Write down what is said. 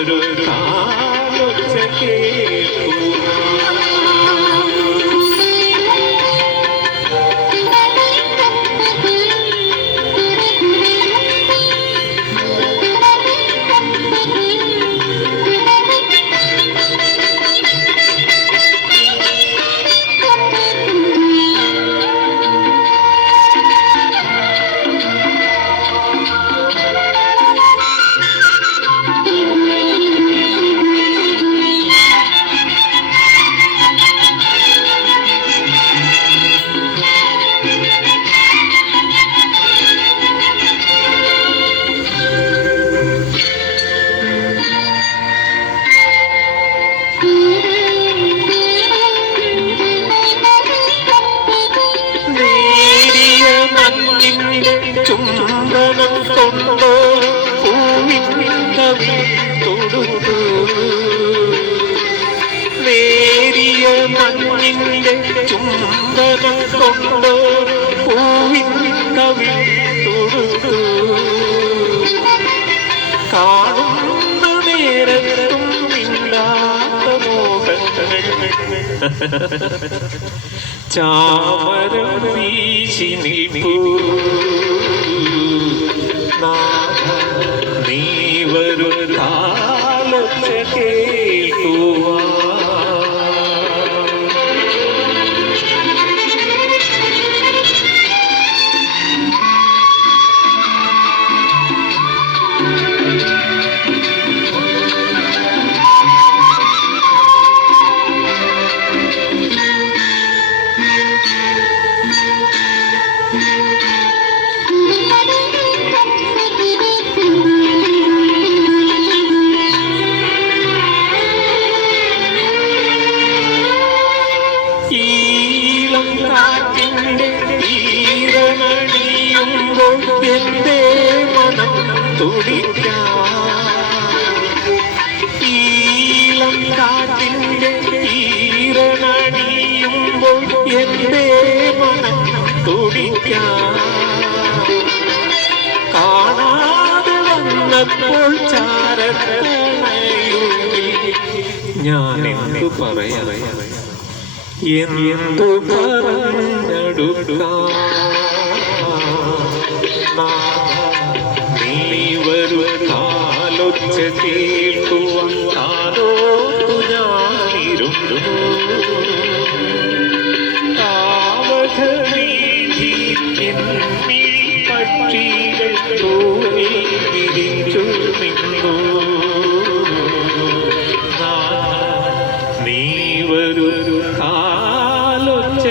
വരും കാലൊച്ച ചുംബനം കൊണ്ടോ പൂവിന്നവി തൊടുത്തു നേരിയ മണ്ണിന്റെ ചുംബനം കൊണ്ടോ പൂവിന്നവി തൊടുത്തു കാണുന്ന നേരത്തും ഇല്ലാത്ത മോഹങ്ങൾ ചാമരം വീശി നിൽപ്പൂ നീ വരും കാലൊച്ച കേൾക്കുവാ എന്റെ മനം തുടിക്കാം കാറ്റിന്റെ ഈരനടിയുമ്പോൾ എന്റെ മനം തുടിക്കാം കാണാതെ വന്നപ്പോൾ ചാരത്തണയുള്ളിൽ ഞാൻ എന്തു പറയാം എന്തു പറഞ്ഞെടുക്കാം നീ വരും കാലൊച്ച കേൾക്കുവാൻ കാതോർത്തു ഞാനിരുന്നു താവധനീതി എന്നിൽ പക്ഷികൾ തൂവൽ വിരിച്ചു നിന്നു നീ വരും കാലൊച്ച